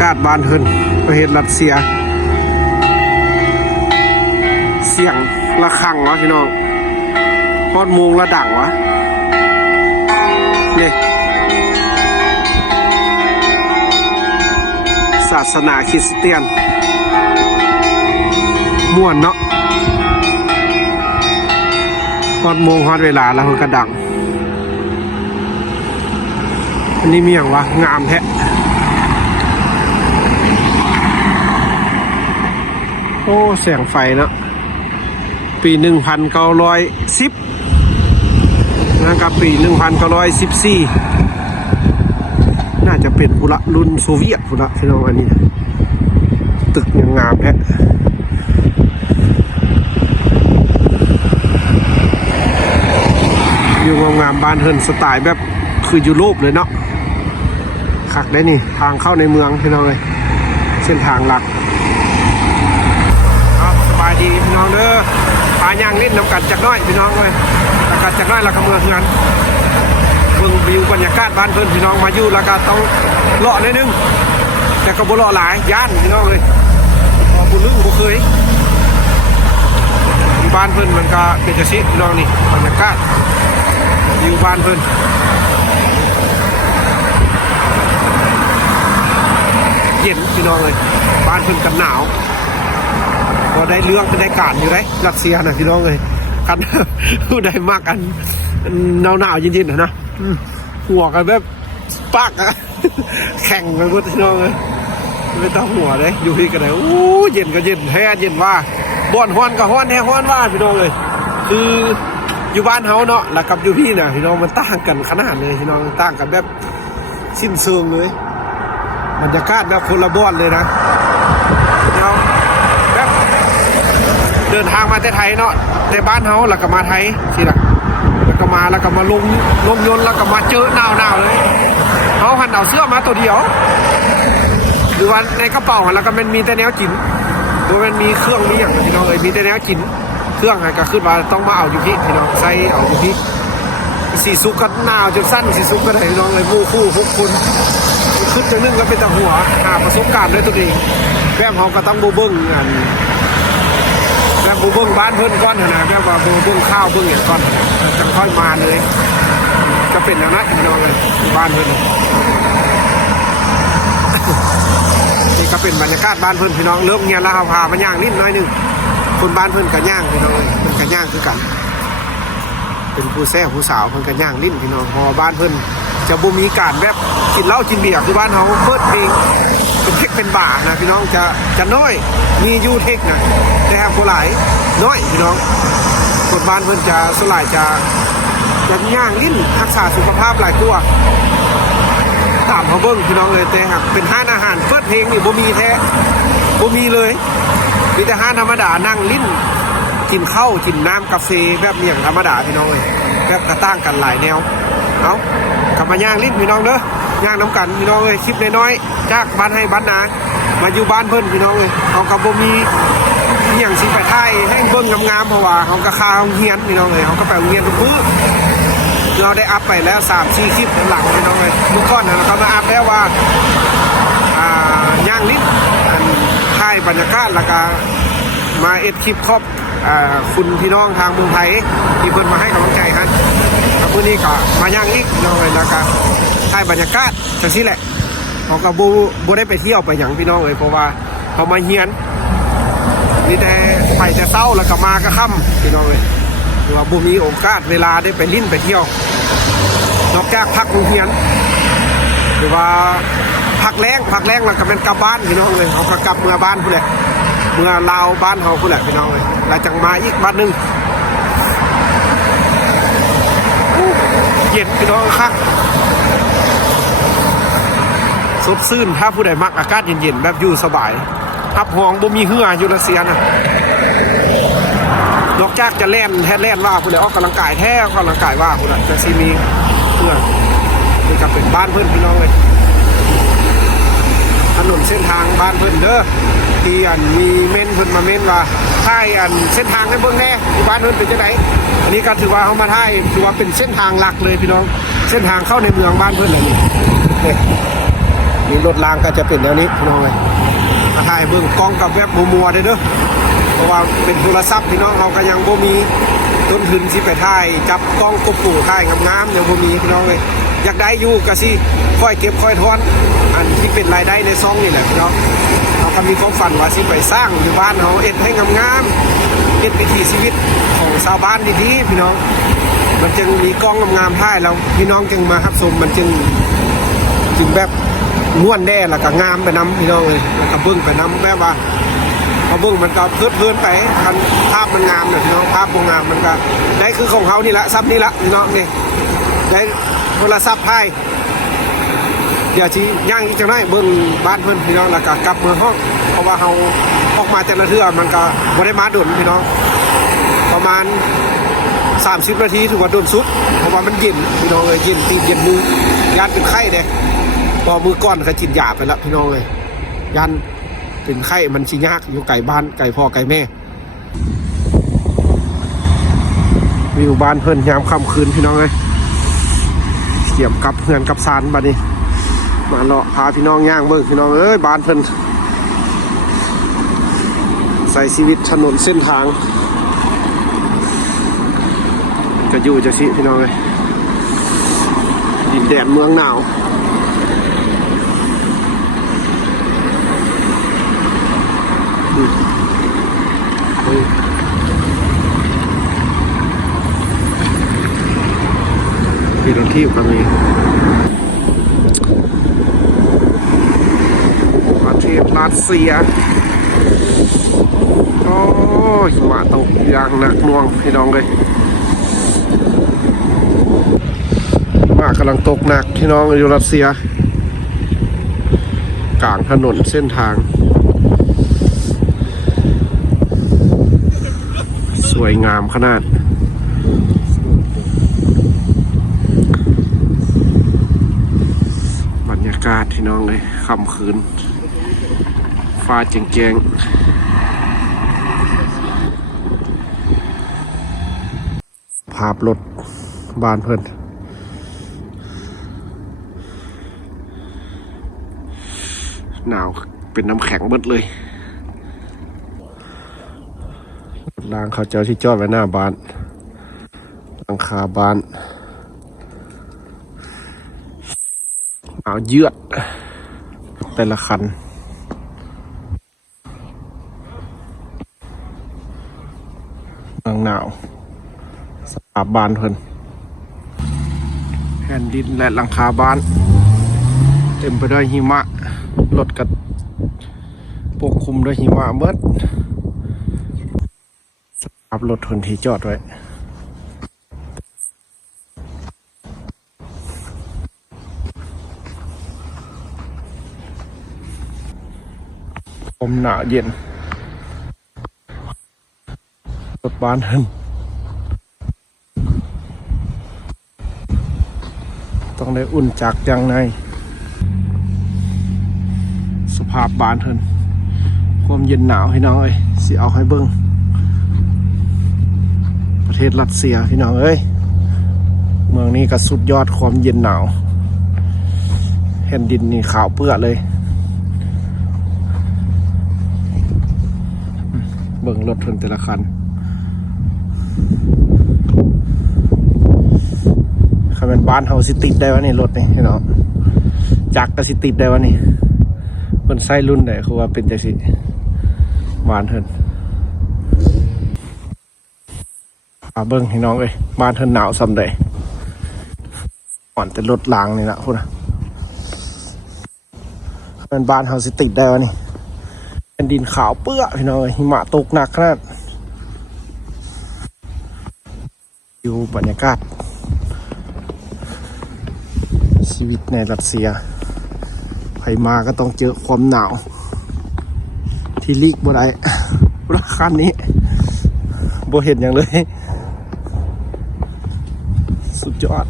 ากาศบ้านเฮินประเทศรัสเซียเสียงระฆังวะพี่น้องพอดมูงระดังวะนี่ศาสนาคริสเตียนม่วนเนาะพอดมูงฮอดเวลาแล้วมันกระดังอันนี้มีอย่างวะงามแท้โอ้แสงไฟเนาะปี1910นะครับปี1914น่าจะเป็นพุระรุ่นโซเวียตพุระพี่น้องอันนี้ตึกยังงามแท้อยู่งามบ้านเฮินสไตล์แบบคือยุโรปเลยเนาะขักได้นี่ทางเข้าในเมืองพี่น้องเลยเส้นทางหลักสบายดีพี่น้องเด้อปลาย่างเล่นน้ำกัดจากน้อยพี่น้องเลยน้ำกัดจากน้อยแล้วก็เมืองนั้นเบิ่งวิวบรรยากาศบ้านเพิ่นพี่น้องมาอยู่แล้วก็ต้องเลาะนิดนึงแต่ก็บ่เลาะหลายย่านพี่น้องเลยพอบุญลึกบ่เคยบ้านเพิ่นมันก็เป็นจังซี่พี่น้องนี่บรรยากาศวิวบ้านเพิ่นเย็นพี่น้องเลยบ้านเพิ่นกันหนาวพอได้เรื่องเป็นได้การอยู่ได้รัสเซียนะพี่น้องเลยกันผู้ใดมากกันหนาวเย็นๆนะหัวกันแบบปากอะแข่งไปหมดพี่น้องเลยไม่ต้องหัวเลยอยู่ที่กันเลยโอ้เย็นก็เย็นแท้เย็นว่าบ่อนฮ้อนก็ฮ้อนแท้ฮ้อนว่าพี่น้องเลยคืออยู่บ้านเฮาเนาะแล้วกับอยู่พี่น่ะพี่น้องมันต่างกันขนาดเลยพี่น้องต่างกันแบบสิ้นเชิงเลยบรรยากาศแบบคนละบ้านเลยนะเราแบบเดินทางมาแต่ไทยเนาะแต่บ้านเฮาแล้วก็มาไทยสิล่ะแล้วก็มาลงยนต์แล้วก็มาเจอหนาวเลยเขาหันเอาเสื้อมาตัวเดียวหรือว่าในกระเป๋าแล้วก็มันมีแต่แนวกินโดยมันมีเครื่องมีอย่างพี่น้องเลยมีแต่แนวกินเครื่องก็ขึ้นมาต้องมาเอาอยู่ที่พี่น้องใส่เอาอยู่ที่สีสุกก็หนาวจนสั้นสีสุกก็ได้พี่น้องเลยมู่คู่ทุกคนขึ้นจังนึงก็เป็นตะหัวหาประสบการณ์ด้วยตัวเองแบบเขาก็ต้องบูเบิ้งกันแบบบูเบิ้งบ้านเพิ่นก้อนนะแบบว่าบูเบิ้งข้าวเบิ้งอย่างก้อนจะค่อยมาเลยก็เป็นอย่างนั้นพี่น้องเลยบ้านเพิ่นนี่ก็เป็นบรรยากาศบ้านเพิ่นพี่น้องเริ่มเงียบแล้วพามาย่างนิดน้อยนึงคนบ้านเพิ่นกันย่างพี่น้องเลยเพิ่นกันย่างคือกันเป็นผู้แซ่ผู้สาวเพิ่นกันย่างลิ้นพี่น้องพอบ้านเพิ่นจะบ่มีการแบบกินเหล้ากินเบียร์คือบ้านเฮาเปิดเพลงเป็นเทคเป็นบ่านะพี่น้องจะน้อยมียูเทคนะแต่หากผู้หลายน้อยพี่น้องคนบ้านเพิ่นจะสลายจะย่างลิ้นรักษาสุขภาพหลายตัวตามเขาเบิ่งพี่น้องเลยแต่หากเป็นห้านอาหารเปิดเพลงนี่บ่มีแท้บ่มีเลยมีแต่ห้านธรรมดานั่งลิ้นกินข้าวกินน้ำกาแฟแบบอย่างธรรมดาพี่น้องเลยแบบกระต่างกันหลายแนวเอากลับมาย่างลิ้นพี่น้องเด้อย่างน้ำกันพี่น้องเลยคลิปน้อยๆจากบ้านให้บ้านนามาอยู่บ้านเพิ่นพี่น้องเลยเขากับบ่มีอย่างสิไปไทยให้เบิ่งงามๆเพราะว่าเขาก็คาเฮียนพี่น้องเลยเขาก็ไปเฮียนทุกมื้อเราได้อัพไปแล้ว 3-4 คลิปหลังพี่น้องเลยทุกก้อนนะเขามาอัพแล้วว่าย่างลิ้นถ่ายบรรยากาศแล้วก็มาเอ็ดคลิปครอบคุณพี่น้องทางเมืองไทยที่เพิ่นมาให้กำลังใจฮะวันนี้ก็มาย่างอีกน้องเลยแล้วก็ถ่ายบรรยากาศจังซี่แหละเขาก็บ่ได้ไปเที่ยวไปอย่างพี่น้องเลยเพราะว่าเขามาเฮียนนี่แต่ไปแต่เช้าแล้วก็มาก็ค่ำพี่น้องเลยเราบ่มีโอกาสเวลาได้ไปลิ้นไปเที่ยวนอกจากพักโรงเรียนหรือว่าพักแรงแล้วก็เป็นกลับบ้านพี่น้องเลยเขาก็กลับเมื่อบ้านพุ่นแหละเมื่อลาวบ้านเขาพุ่นแหละพี่น้องเลยแล้วจังมาอีกบ้านนึงเย็นพี่น้องคักสดชื่นถ้าผู้ใดมักอากาศเย็นๆแบบอยู่สบายทับห้องบ่มีเหืออยู่รัสเซียนะนอกจากจะแล่นว่าผู้ใดออกกำลังกายแท้ออกกำลังกายว่าผู้ใดจะซีมีเพื่อนี่ก็เป็นบ้านเพื่อนพี่น้องเลยถนนเส้นทางบ้านเพื่อนเด้อที่มีเม้นเพื่อนมาเม้นว่าถ่ายเส้นทางให้เบิ่งแน่ที่บ้านเพื่อนเป็นจังได๋อันนี้ก็ถือว่าเขามาถ่ายถือว่าเป็นเส้นทางหลักเลยพี่น้องเส้นทางเข้าในเมืองบ้านเพื่อนเลยนี่ มีรถรางก็จะเป็นแนวนี้พี่น้องเลยถ่ายเบิ่งกล้องกับแวบมัวๆเด้อเพราะว่าเป็นโทรศัพท์พี่น้องเราก็ยังบ่มีต้นทุนสิไปถ่ายจับกล้องกบปู่ถ่ายงามๆยังบ่มีพี่น้องเลยอยากได้อยู่ก็สิค่อยเก็บค่อยทอนอันที่เป็นรายได้ในซองนี่แหละพี่น้องเราก็มีความฝันว่าสิไปสร้างอยู่บ้านเราเอ็ดให้งามๆเอ็ดวิถีชีวิตของชาวบ้านดีๆพี่น้องมันจึงมีกล้องงามๆถ่ายแล้วพี่น้องจึงมารับชมมันจึงแบบม้วนแน่แล้วก็งามไปน้ำพี่น้องเลยก็เบิ้งไปน้ำแบบว่าพอเบิ้งมันก็เพลินไปคันภาพมันงามเนี่ยพี่น้องภาพงามมันก็ได้คือของเขานี่ละซับนี่ละพี่น้องนี่ได้โทรศัพท์ให้เดี๋ยวชี้ย่างอีกจังไรเบิ้งบ้านเพื่อนพี่น้องแล้วก็กลับเมืองห้องเพราะว่าเขาออกมาแต่ละเทื่อมันก็ไม่ได้มาดุนพี่น้องประมาณ30 นาทีถือว่าโดนสุดเพราะว่ามันเย็นพี่น้องเลยเย็นตีเย็นมือยานเป็นไข้เด้พอมือก้อนก็จิตหยาบไปแล้วพี่น้องเลยยันเป็นไข้มันชิยากอยู่ไก่บ้านไก่พ่อไก่แม่วิวบ้านเพิ่นยามค่ำคืนพี่น้องเลยเกี่ยมกับเพื่อนกับซานบัดนี้มาเลาะพาพี่น้องย่างเบิ่งพี่น้องเอ้ยบ้านเพิ่นใส่ชีวิตถนนเส้นทางก็อยู่จะสิพี่น้องเลยดินแดนเมืองหนาวมีรถที่กันเลยประเทศรัสเซียโอ้หิมะตกอย่างหนักหน่วงพี่น้องเลยหิมะกำลังตกหนักพี่น้องอยู่รัสเซียกลางถนนเส้นทางสวยงามขนาดบรรยากาศที่น้องเลยค่ำคืนฟ้าแจ้งภาพรถบ้านเพิ่นหนาวเป็นน้ำแข็งเบิดเลยรางเขาเจ้าที่จอดไว้หน้าบ้านหลังคาบ้านเอาเยือดแต่ละคันหนาวสภาพบ้านเพิ่นแผ่นดินและหลังคาบ้านเต็มไปด้วยหิมะรถกัดปกคลุมด้วยหิมะเบิดสภาพรถทนที่จอดไว้ลมหนาวเย็นรถบ้านเพิ่นต้องได้อุ่นจากอย่างในสภาพบ้านเพิ่นความเย็นหนาวให้น้องเอ้ยสิเอาให้เบิ่งประเทศรัสเซียพี่น้องเอ้ยเมืองนี้ก็สุดยอดความเย็นหนาวแผ่นดินนี่ขาวเปื้อเลยเบิ่งรถเพิ่นแต่ละคันคันเป็นบ้านเฮาสิติดได้วะนี่รถนี่พี่น้องจักรก็สิติดได้วะนี่เพิ่นใช้รุ่นไหนคือว่าเป็นจังซี่บ้านเพิ่นเบิ่งพี่น้องเอ้ยบ้านเพิ่นหนาวส่ำใดอ่อนแต่รถรางนี่ล่ะพุ่นน่ะเป็นบ้านเฮาสิติดได้วะนี่เป็นดินขาวเปื้อพี่น้องเอ้ยหิมะตกหนักขนาดอยู่บรรยากาศชีวิตในรัสเซียใครมาก็ต้องเจอความหนาวที่ลีกบ่ได้รถคันนี้บ่เห็นอย่างเลยสุดยอด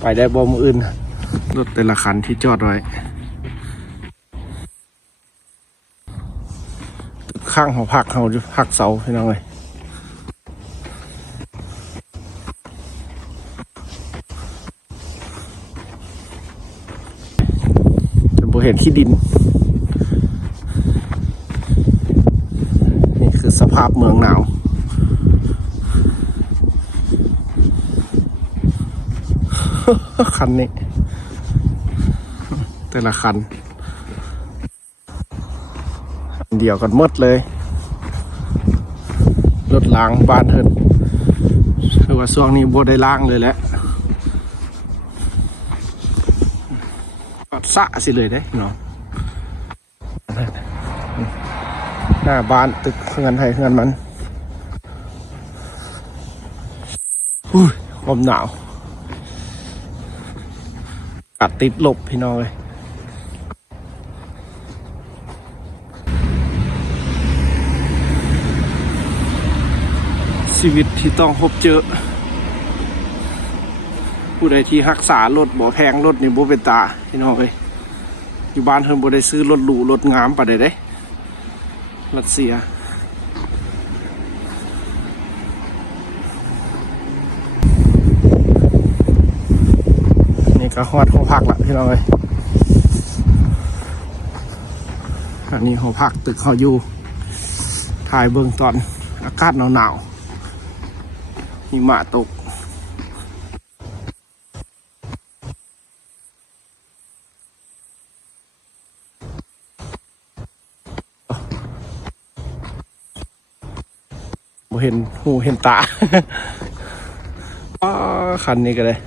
ไปได้บ่มื้ออื่นรถแต่ละคันที่จอดไว้ข้างหอพักเขาพักเสาพี่น้องเลย เห็นขี้ดินนี่คือสภาพเมืองหนาวคันนี้แต่ละคันเดียวกันหมดเลยรถล้างบ้านเฮินคือว่าช่วงนี้บ่ได้ล้างเลยแหละสะสิเลยได้เนาะหน้าบ้านตึกเงินไทยเงินมันอุ้ยความหนาวกัดติดลบพี่น้องเลยชีวิตที่ต้องพบเจอผู้ใดที่รักษารถบ่แพงรถนี่บ่เป็นตาพี่น้องเลยอยู่บ้านเพิ่นบ่ได้ซื้อรถหรูรถงามปานใดเด้รัสเซียนี่ก็ฮอดหอพักละพี่น้องเลยอันนี้หอพักตึกเขาอยู่ถ่ายเบื้องตอนอากาศหนาวๆหิมะตกบ่เห็นหูเห็นตา คันนี้ก็เลย